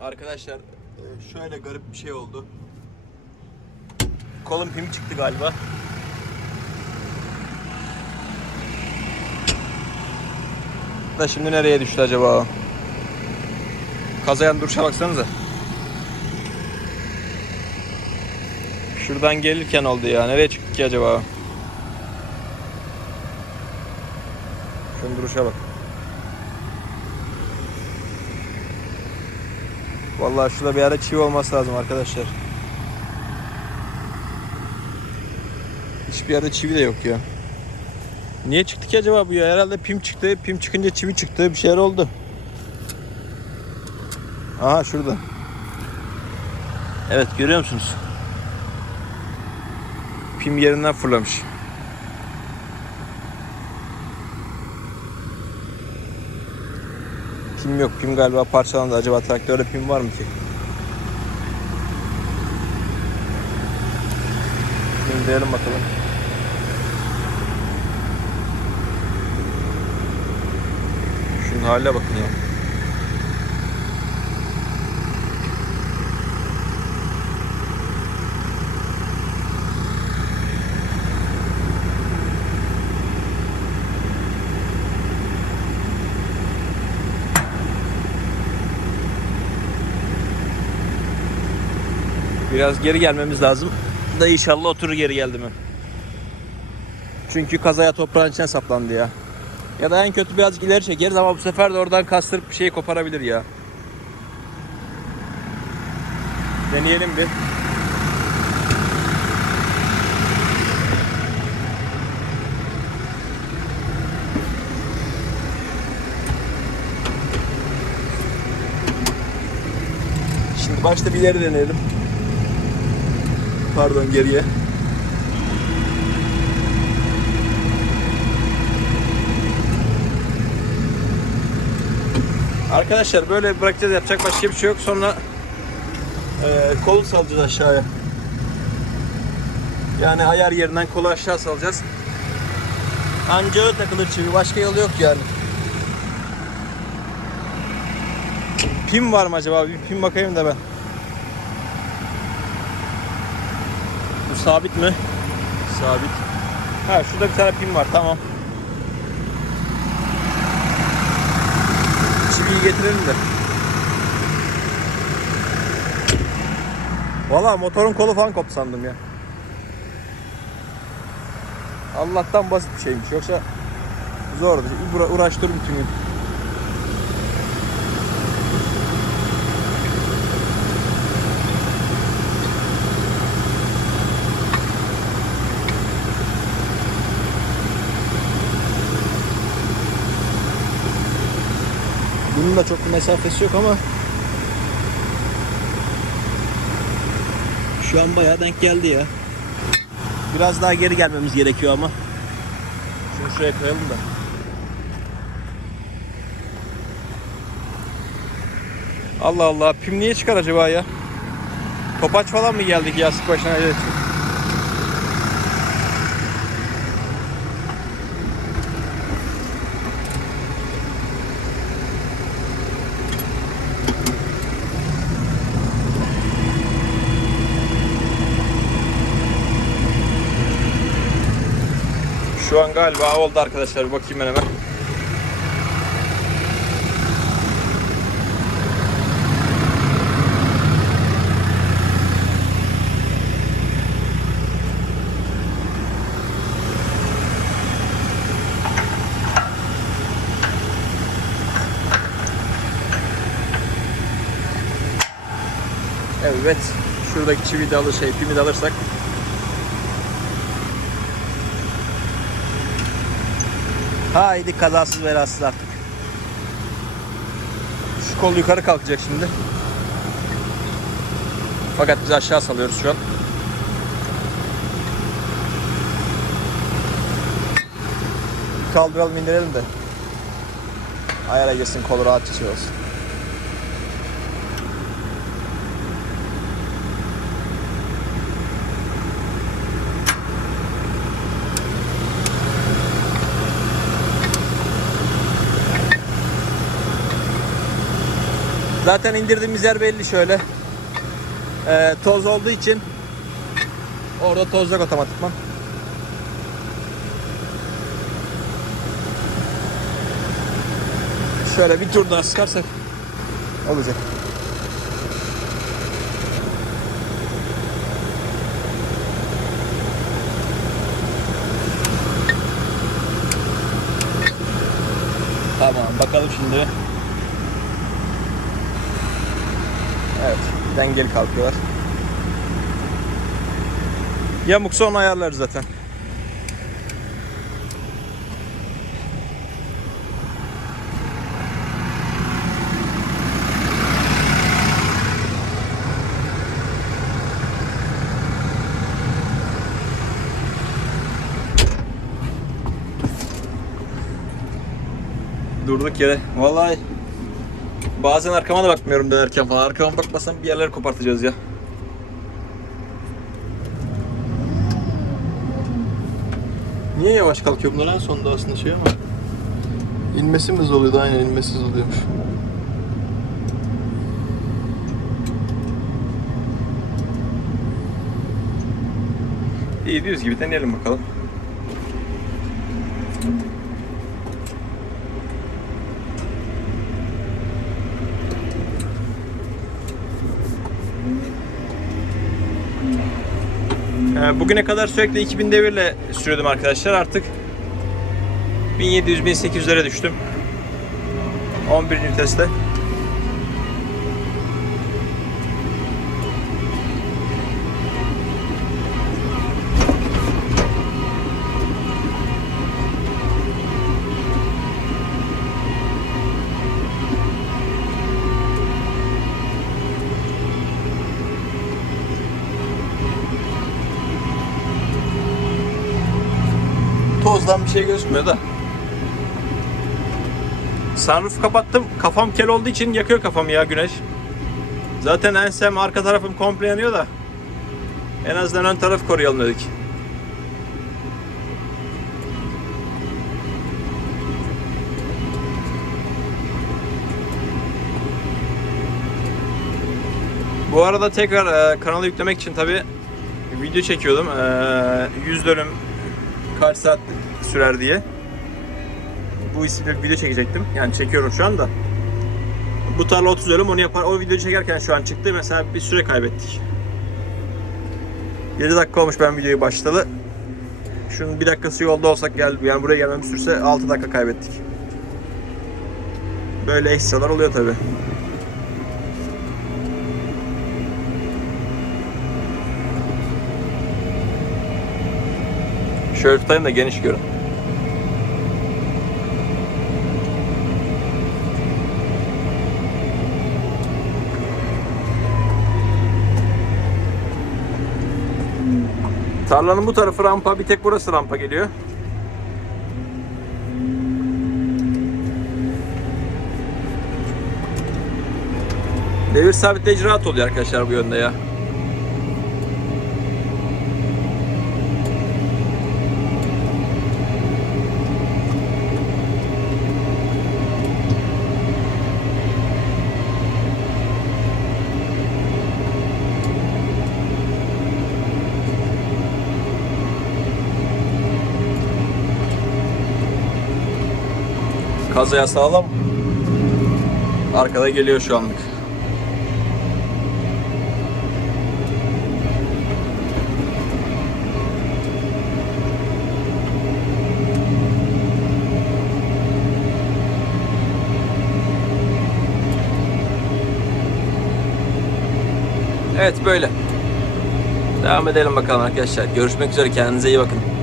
Arkadaşlar şöyle garip bir şey oldu. Kolun pimi çıktı galiba. Da şimdi nereye düştü acaba? Kazayan duruşa baksanıza. Şuradan gelirken oldu ya. Nereye çıktı ki acaba? Şunun duruşa bak. Vallahi şurada bir ara çivi olması lazım arkadaşlar. Hiçbir yerde çivi de yok ya. Niye çıktı ki acaba bu ya? Herhalde pim çıktı. Pim çıkınca çivi çıktı. Bir şeyler oldu. Aha şurada. Evet görüyor musunuz? Pim yerinden fırlamış. Pim yok. Pim galiba parçalandı. Acaba traktörde pim var mı ki? İndirelim bakalım. Şunun haline bakın ya. Biraz geri gelmemiz lazım. Da inşallah oturur geri geldi mi? Çünkü kazaya toprağın içine saplandı ya. Ya da en kötü birazcık ileri çekeriz ama bu sefer de oradan kastırıp bir şey koparabilir ya. Deneyelim bir. Şimdi başta bir ileri deneyelim. Pardon geriye. Arkadaşlar böyle bırakacağız yapacak başka bir şey yok. Sonra e, kolu salacağız aşağıya. Yani ayar yerinden kolu aşağı salacağız. Anca o takılır çivi. Başka yolu yok yani. Pim var mı acaba? Bir pim bakayım da ben. Sabit mi? Sabit. Ha şurada bir tane pin var tamam. Çiviyi getirelim de. Valla motorun kolu falan koptu sandım ya. Allah'tan basit bir şeymiş. Yoksa zordu. Uğra- Uğraştırdım bütün gün. Bunun da çok bir mesafesi yok ama şu an bayağı denk geldi ya. Biraz daha geri gelmemiz gerekiyor ama. Şunu şuraya koyalım da. Allah Allah pim niye çıkar acaba ya? Topaç falan mı geldik yastık başına? Evet. Şu an galiba oldu arkadaşlar. Bir bakayım ben hemen. Evet. Şuradaki çivi de alır şey, pimi de alırsak Haydi kazasız belasız artık. Şu kol yukarı kalkacak şimdi. Fakat biz aşağı salıyoruz şu an. Kaldıralım indirelim de. Ayara girsin kol rahat şey olsun. Zaten indirdiğimiz yer belli şöyle. Ee, toz olduğu için orada toz yok otomatikman. Şöyle bir tur daha sıkarsak olacak. Tamam bakalım şimdi. Evet dengeli kalkıyorlar. Yamuksa onu ayarlarız zaten. Durduk yere. Vallahi bazen arkama da bakmıyorum dönerken falan. Arkama bakmasam bir yerleri kopartacağız ya. Niye yavaş kalkıyor bunlar en sonunda aslında şey ama. İnmesi mi hızlı oluyordu? Aynen inmesi hızlı oluyormuş. İyi düz gibi deneyelim bakalım. Bugüne kadar sürekli 2000 devirle sürüyordum arkadaşlar. Artık 1700-1800'lere düştüm. 11. viteste. Tozdan bir şey gözükmüyor da. Sunroof kapattım. Kafam kel olduğu için yakıyor kafamı ya güneş. Zaten ensem arka tarafım komple yanıyor da. En azından ön taraf koruyalım dedik. Bu arada tekrar e, kanala yüklemek için tabi video çekiyordum. E, 100 dönüm kaç saat sürer diye. Bu isimle bir video çekecektim. Yani çekiyorum şu anda. Bu tarla 30 dönüm onu yapar. O videoyu çekerken şu an çıktı. Mesela bir süre kaybettik. 7 dakika olmuş ben videoyu başladı. Şunun bir dakikası yolda olsak gel yani buraya gelmem sürse 6 dakika kaybettik. Böyle ekstralar oluyor tabi. Şöyle tutayım da geniş görün. Tarlanın bu tarafı rampa, bir tek burası rampa geliyor. Devir sabitleyici rahat oluyor arkadaşlar bu yönde ya. Kazaya sağlam. Arkada geliyor şu anlık. Evet böyle. Devam edelim bakalım arkadaşlar. Görüşmek üzere. Kendinize iyi bakın.